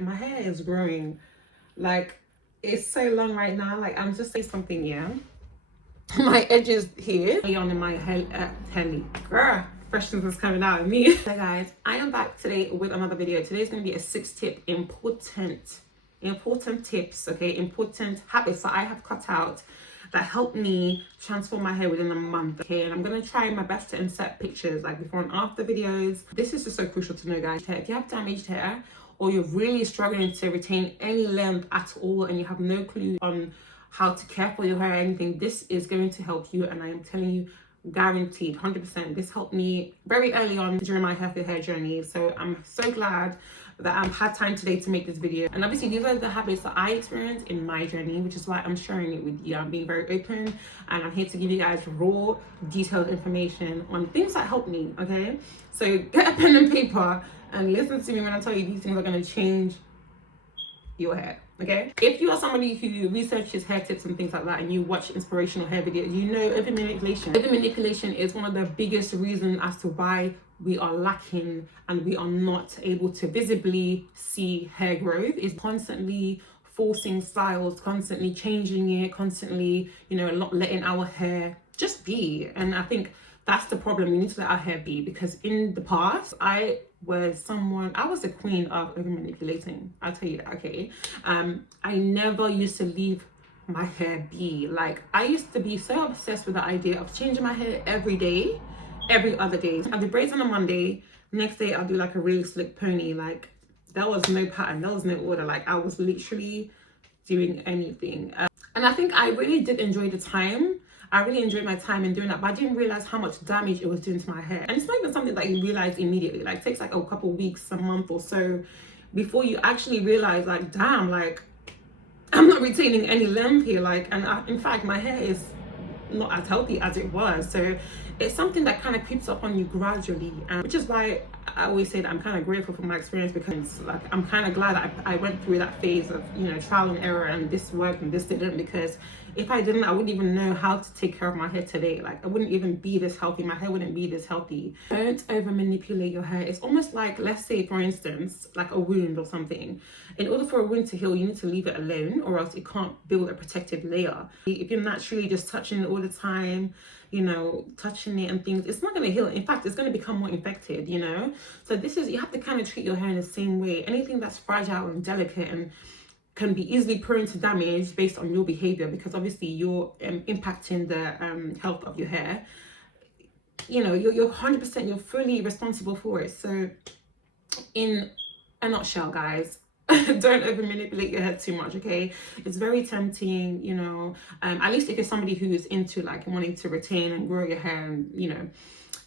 My hair is growing, like it's so long right now. Like I'm just saying something, yeah. My edges here, on in my helly, girl, freshness is coming out of me. So guys, I am back today with another video. Today's gonna be a 6-tip important tips, okay, important habits that I have cut out that helped me transform my hair within a month, okay. And I'm gonna try my best to insert pictures like before and after videos. This is just so crucial to know, guys. If you have damaged hair or you're really struggling to retain any length at all and you have no clue on how to care for your hair or anything, this is going to help you. And I am telling you, guaranteed 100%, this helped me very early on during my healthy hair journey. So I'm so glad that I've had time today to make this video. And obviously these are the habits that I experienced in my journey, which is why I'm sharing it with you. I'm being very open and I'm here to give you guys raw, detailed information on things that help me, okay? So get a pen and paper and listen to me when I tell you these things are going to change your hair, okay? If you are somebody who researches hair tips and things like that and you watch inspirational hair videos, you know over manipulation is one of the biggest reasons as to why we are lacking and we are not able to visibly see hair growth. Is constantly forcing styles, constantly changing it, constantly, you know, not letting our hair just be. And I think that's the problem. We need to let our hair be, because in the past I was the queen of over manipulating. I'll tell you that, okay? I never used to leave my hair be. Like I used to be so obsessed with the idea of changing my hair every day, every other day. I do braids on a Monday, next day I'll do like a really slick pony. Like there was no pattern, there was no order. Like I was literally doing anything. And I think I really did enjoy the time. I really enjoyed my time in doing that, but I didn't realize how much damage it was doing to my hair. And it's not even something that you realize immediately. Like it takes like a couple weeks, a month or so before you actually realize, like, damn, like I'm not retaining any length here. Like, and in fact, my hair is not as healthy as it was. So it's something that kind of creeps up on you gradually, which is why I always say that I'm kind of grateful for my experience, because like I'm kind of glad that I went through that phase of, you know, trial and error, and this worked and this didn't, because if I didn't, I wouldn't even know how to take care of my hair today. Like I wouldn't even be this healthy. My hair wouldn't be this healthy. Don't over manipulate your hair. It's almost like, let's say for instance, like a wound or something. In order for a wound to heal, you need to leave it alone, or else it can't build a protective layer. If you're naturally just touching it all the time, you know, touching it and things, it's not going to heal. In fact, it's going to become more infected, you know. So this is, you have to kind of treat your hair in the same way. Anything that's fragile and delicate and can be easily prone to damage based on your behavior, because obviously you're impacting the health of your hair. You know, you're 100%, you're fully responsible for it. So in a nutshell, guys, don't over manipulate your hair too much, okay? It's very tempting, you know, at least if you're somebody who is into like wanting to retain and grow your hair and, you know,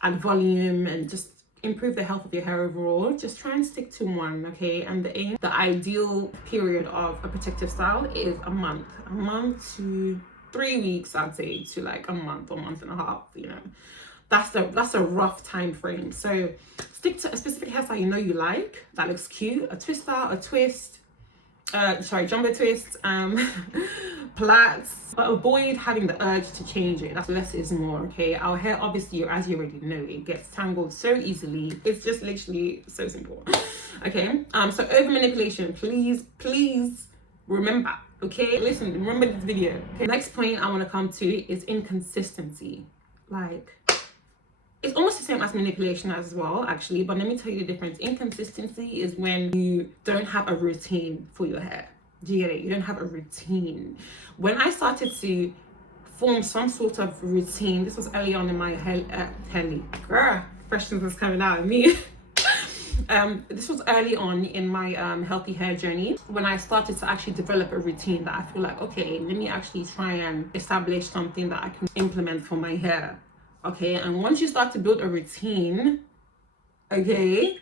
add volume and just improve the health of your hair overall, just try and stick to one, okay? And the ideal period of a protective style is a month to 3 weeks, I'd say, to like a month or month and a half, you know. That's a rough time frame. So stick to a specific hairstyle you know you like, that looks cute, a twist style, a twist, jumbo twist, plaits, but avoid having the urge to change it. That's less is more, okay? Our hair, obviously, as you already know, it gets tangled so easily. It's just literally so simple, okay? So over manipulation, please remember, okay? Listen, remember this video. Okay? Next point I want to come to is inconsistency. Like, it's almost the same as manipulation as well, actually, but let me tell you the difference. Inconsistency is when you don't have a routine for your hair. Do you get it? You don't have a routine. When I started to form some sort of routine, this was early on in my freshness was coming out of me. This was early on in my healthy hair journey, when I started to actually develop a routine that I feel like, okay, let me actually try and establish something that I can implement for my hair. Okay, and once you start to build a routine, okay,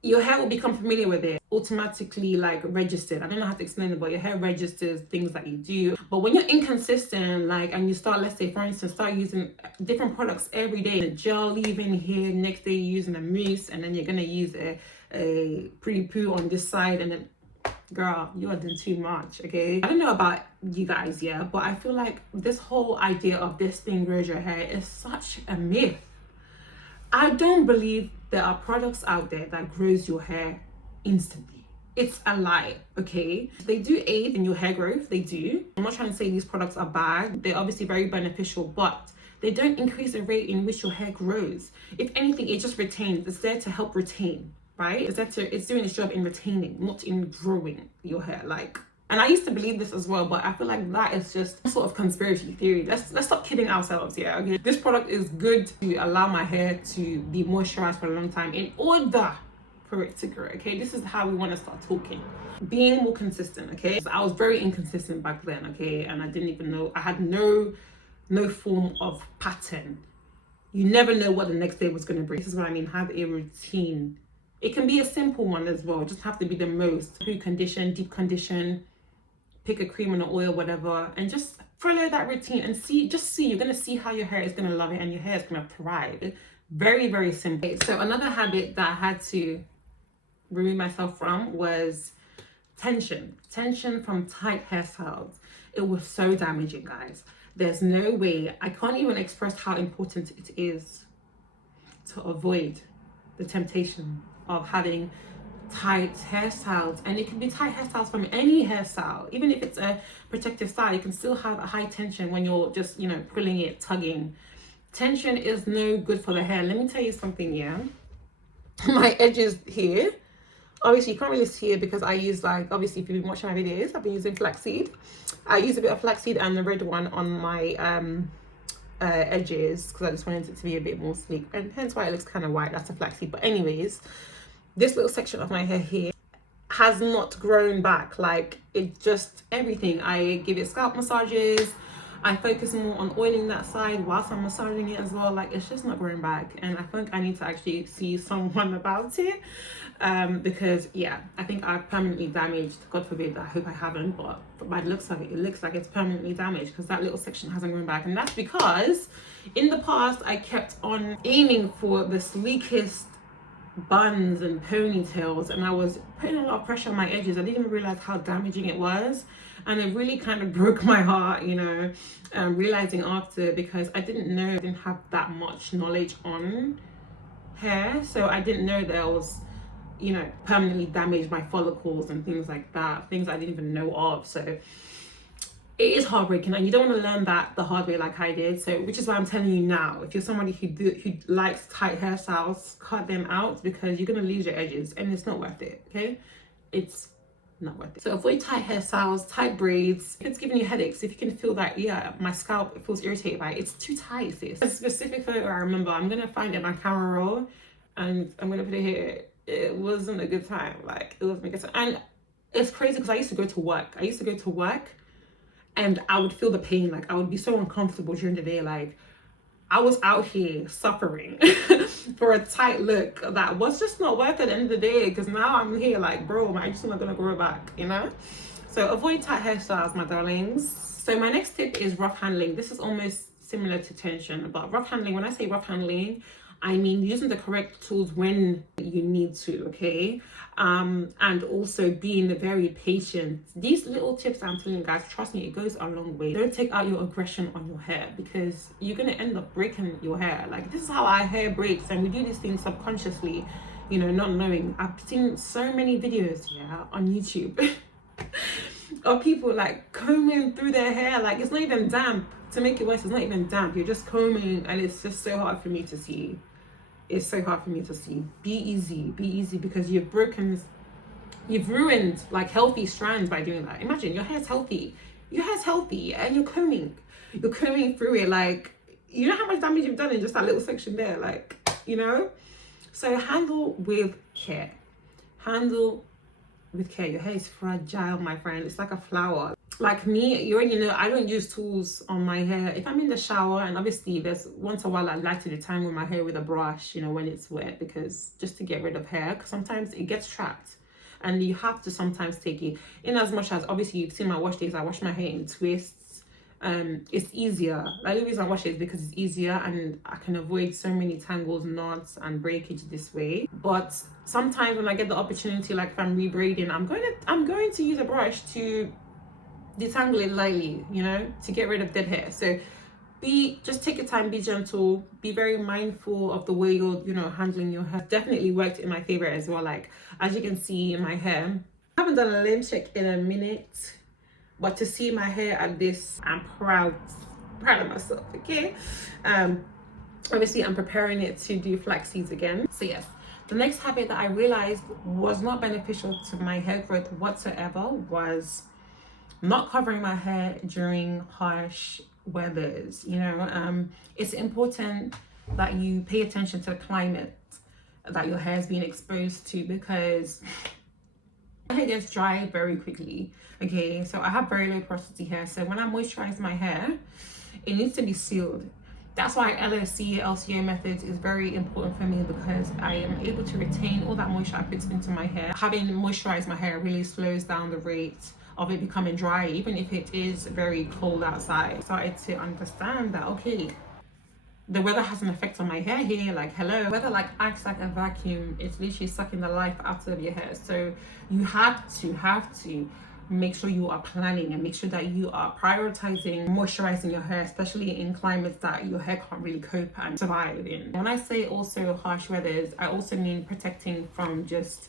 your hair will become familiar with it, automatically like registered. I don't know how to explain it, but your hair registers things that you do. But when you're inconsistent, like, and you start, let's say for instance, start using different products every day, the gel leave-in here, next day you're using a mousse, and then you're gonna use a pretty poo on this side, and then girl, you are doing too much, okay? I don't know about you guys, yeah, but I feel like this whole idea of this thing grows your hair is such a myth. I don't believe there are products out there that grows your hair instantly. it's a lie. Okay, they do aid in your hair growth, they do. I'm not trying to say these products are bad, they're obviously very beneficial, but they don't increase the rate in which your hair grows. If anything, it just retains. It's there to help retain, right? It's doing its job in retaining, not in growing your hair. Like, and I used to believe this as well, but I feel like that is just some sort of conspiracy theory. Let's stop kidding ourselves. Yeah, okay. This product is good to allow my hair to be moisturized for a long time in order for it to grow. Okay, this is how we want to start talking. Being more consistent. Okay, so I was very inconsistent back then. Okay, and I didn't even know. I had no form of pattern. You never know what the next day was going to bring. This is what I mean. Have a routine. It can be a simple one as well. Just have to be the most. Deep condition, pick a cream and an oil, whatever, and just follow that routine and see. You're gonna see how your hair is gonna love it and your hair is gonna thrive. Very, very simple. So another habit that I had to remove myself from was tension from tight hairstyles. It was so damaging, guys. There's no way, I can't even express how important it is to avoid the temptation of having tight hairstyles. And it can be tight hairstyles from any hairstyle. Even if it's a protective style, you can still have a high tension when you're just, pulling it, tugging. Tension is no good for the hair. Let me tell you something, yeah. My edges here, obviously you can't really see it because I use, like, obviously if you've been watching my videos, I've been using flaxseed. I use a bit of flaxseed and the red one on my edges because I just wanted it to be a bit more sleek, and hence why it looks kind of white. That's a flaxseed. But anyways, this little section of my hair here has not grown back. Like, it just, everything. I give it scalp massages. I focus more on oiling that side whilst I'm massaging it as well. Like, it's just not growing back, and I think I need to actually see someone about it, because yeah, I think I've permanently damaged, God forbid, I hope I haven't, but by the looks of it, it looks like it's permanently damaged because that little section hasn't grown back. And that's because in the past I kept on aiming for the sleekest buns and ponytails, and I was putting a lot of pressure on my edges. I didn't even realize how damaging it was, and it really kind of broke my heart, realizing after, because I didn't have that much knowledge on hair, so I didn't know there was permanently damaged my follicles and things like that, things I didn't even know of. So it is heartbreaking, and you don't want to learn that the hard way like I did. So, which is why I'm telling you now, if you're somebody who likes tight hairstyles, cut them out, because you're going to lose your edges and it's not worth it. Okay, it's not worth it. So avoid tight hairstyles, tight braids. If it's giving you headaches, if you can feel that, yeah, my scalp feels irritated by it, it's too tight, sis. A specific photo I remember, I'm going to find it in my camera roll and I'm going to put it here. It wasn't a good time. Like, it wasn't a good time. And it's crazy because I used to go to work and I would feel the pain. Like, I would be so uncomfortable during the day. Like, I was out here suffering for a tight look that was just not worth it at the end of the day, because now I'm here like, bro, my edges are not gonna grow back, So avoid tight hairstyles, my darlings. So my next tip is rough handling. This is almost similar to tension, but rough handling, when I say rough handling, I mean using the correct tools when you need to, okay? And also being very patient. These little tips I'm telling you guys, trust me, it goes a long way. Don't take out your aggression on your hair, because you're gonna end up breaking your hair. Like, this is how our hair breaks, and we do these things subconsciously, not knowing. I've seen so many videos, on YouTube of people like combing through their hair. Like, it's not even damp. To make it worse, it's not even damp. You're just combing, and it's just so hard for me to see. It's so hard for me to see. Be easy, because you've ruined like healthy strands by doing that. Imagine your hair's healthy, and you're combing through it. Like, you know how much damage you've done in just that little section there, like, So handle with care. Your hair is fragile, my friend. It's like a flower. Like me, you already know, I don't use tools on my hair. If I'm in the shower, and obviously there's once a while I like to detangle my hair with a brush, when it's wet, because just to get rid of hair, because sometimes it gets trapped, and you have to sometimes take it in, as much as obviously you've seen my wash days. I wash my hair in twists. It's easier. The only reason I wash it is because it's easier, and I can avoid so many tangles, knots, and breakage this way. But sometimes when I get the opportunity, like if I'm rebraiding, I'm going to use a brush to detangle it lightly, to get rid of dead hair. So just take your time, be gentle, be very mindful of the way you're handling your hair. Definitely worked in my favor as well. Like, as you can see in my hair, haven't done a length check in a minute, but to see my hair at this, I'm proud of myself. Okay, obviously I'm preparing it to do flax seeds again. So yes, the next habit that I realized was not beneficial to my hair growth whatsoever was not covering my hair during harsh weathers. You know, it's important that you pay attention to the climate that your hair is being exposed to, because my hair gets dry very quickly. Okay, so I have very low porosity hair, so when I moisturize my hair, it needs to be sealed. That's why LCO methods is very important for me, because I am able to retain all that moisture I put into my hair. Having moisturized my hair really slows down the rate of it becoming dry, even if it is very cold outside. I started to understand that, okay, the weather has an effect on my hair here. Like, hello, weather like acts like a vacuum. It's literally sucking the life out of your hair. So you have to make sure you are planning and make sure that you are prioritizing moisturizing your hair, especially in climates that your hair can't really cope and survive in. When I say also harsh weathers, I also mean protecting from just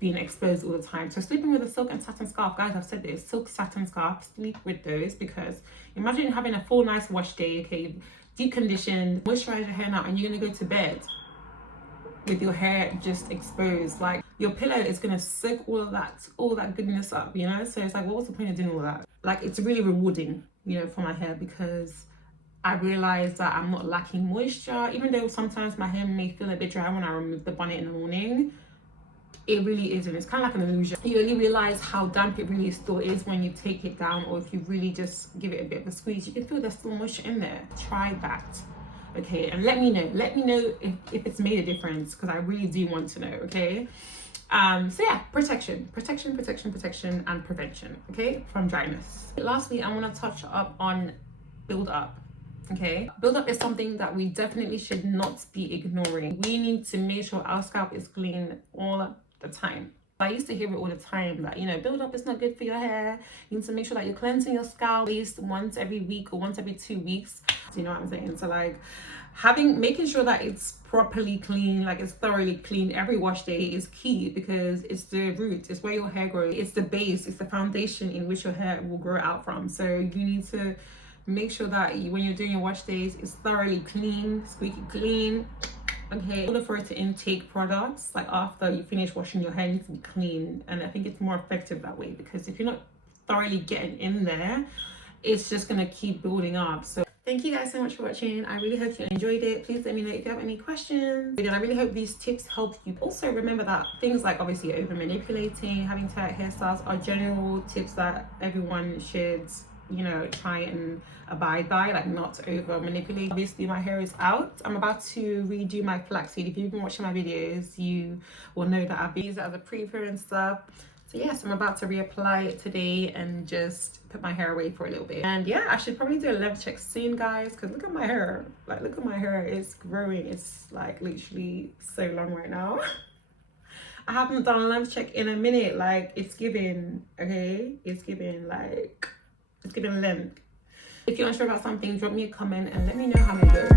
being exposed all the time. So sleeping with a silk and satin scarf, guys, I've said this, silk satin scarf, sleep with those, because imagine having a full nice wash day, okay, deep conditioned, moisturize your hair now, and you're gonna go to bed with your hair just exposed. Like, your pillow is gonna soak all that goodness up, you know? So it's like, what was the point of doing all that? Like, it's really rewarding, you know, for my hair, because I realized that I'm not lacking moisture. Even though sometimes my hair may feel a bit dry when I remove the bonnet in the morning, it really isn't. It's kind of like an illusion. You only realize how damp it really still is when you take it down, or if you really just give it a bit of a squeeze. You can feel there's still moisture in there. Try that, okay? And let me know if it's made a difference, because I really do want to know, okay? So yeah, protection, and prevention, okay, from dryness. Lastly, I want to touch up on build up. Okay, buildup is something that we definitely should not be ignoring. We need to make sure our scalp is clean all the time. I used to hear it all the time that, you know, buildup is not good for your hair. You need to make sure that you're cleansing your scalp at least once every week or once every 2 weeks. You know what I'm saying? So like making sure that it's properly clean, like it's thoroughly clean every wash day is key, because it's the root, it's where your hair grows, it's the base, it's the foundation in which your hair will grow out from. So you need to make sure that when you're doing your wash days, it's thoroughly clean, squeaky clean. Okay, in order for it to intake products, like after you finish washing your hair, it needs to be clean. And I think it's more effective that way, because if you're not thoroughly getting in there, it's just gonna keep building up. So thank you guys so much for watching. I really hope you enjoyed it. Please let me know if you have any questions. And I really hope these tips help you. Also remember that things like obviously over manipulating, having tight hairstyles are general tips that everyone should, you know, try and abide by, like not over manipulate. Obviously my hair is out. I'm about to redo my flaxseed. If you've been watching my videos, you will know that I've used it as a preview and stuff. So yes, I'm about to reapply it today and just put my hair away for a little bit. And yeah, I should probably do a length check soon, guys, because look at my hair. Like, look at my hair, it's growing. It's like literally so long right now. I haven't done a length check in a minute. Like, it's giving, okay? It's giving like, it's giving length. If you're unsure about something, drop me a comment and let me know how it goes.